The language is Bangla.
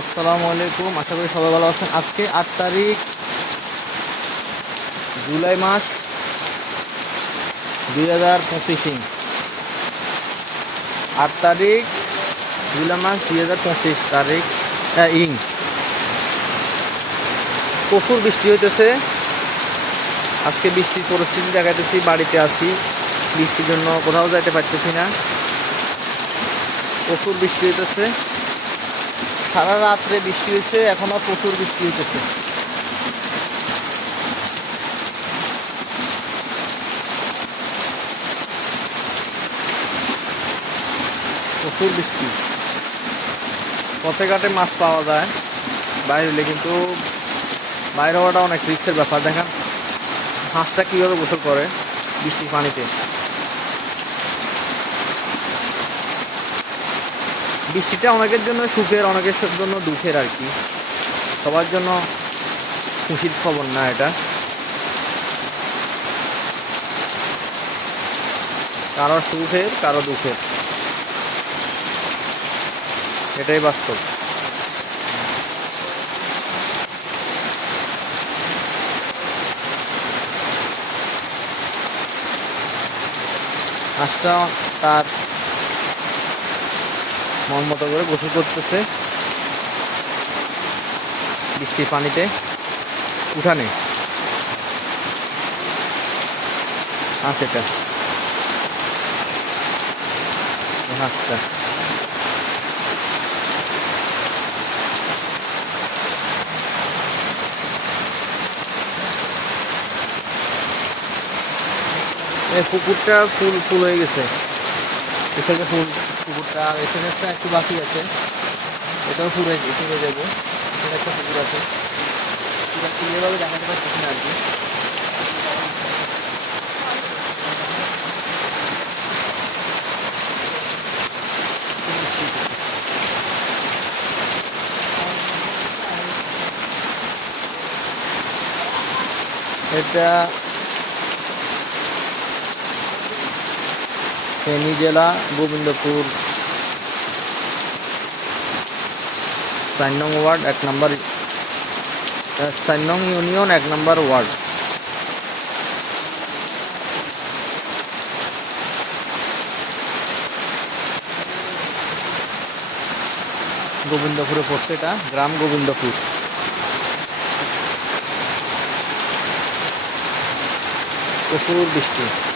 আসসালামু আলাইকুম আশা করি সবাই ভালো আছেন। আজকে আট তারিখ জুলাই মাস দুই হাজার পঁচিশে আট তারিখ জুলাই মাস দুই হাজার পঁচিশ তারিখ আহ, ইং। প্রচুর বৃষ্টি হইতেছে। আজকে বৃষ্টির পরিস্থিতি দেখাইতেছি বাড়িতে আছি। বৃষ্টির জন্য কোথাও যাইতে পারতেছি না। প্রচুর বৃষ্টি হইতেছে। সারা রাত্রে বৃষ্টি হয়েছে, এখনও প্রচুর বৃষ্টি হইতেছে। প্রচুর বৃষ্টি। পথে ঘাটে মাছ পাওয়া যায়, বাইরে হলে কিন্তু বাইরে হওয়াটা অনেক রিক্সের ব্যাপার। দেখেন হাঁসটা কীভাবে গোসল করে বৃষ্টির পানিতে। বৃষ্টিটা অনেকের জন্য সুখের, অনেকের জন্য দুঃখের আর কি। সবার জন্য খুশির খবর না এটা। কারও সুখের, কারও দুঃখের। এটাই বাস্তব। আজটা তার মন মতো করে গোসল করতেছে। বৃষ্টির পানিতে উঠানে। হাঁসটা পুকুরটা ফুল ফুল হয়ে গেছে। ফুল। পুকুরটা এখানে একটা একটু বাকি আছে। এটাও ফুলে ফুলে যাব এখানে একটা পুকুর আছে। ক্লিয়ারভাবে দেখাতে পারছি না আর কি। এটা ফেনী জেলা, গোবিন্দপুর। চার নং ওয়ার্ড, এক নম্বর চার নং ইউনিয়ন, এক নম্বর ওয়ার্ড। গোবিন্দপুরে পড়ছে এটা, গ্রাম গোবিন্দপুর। প্রচুর বৃষ্টি।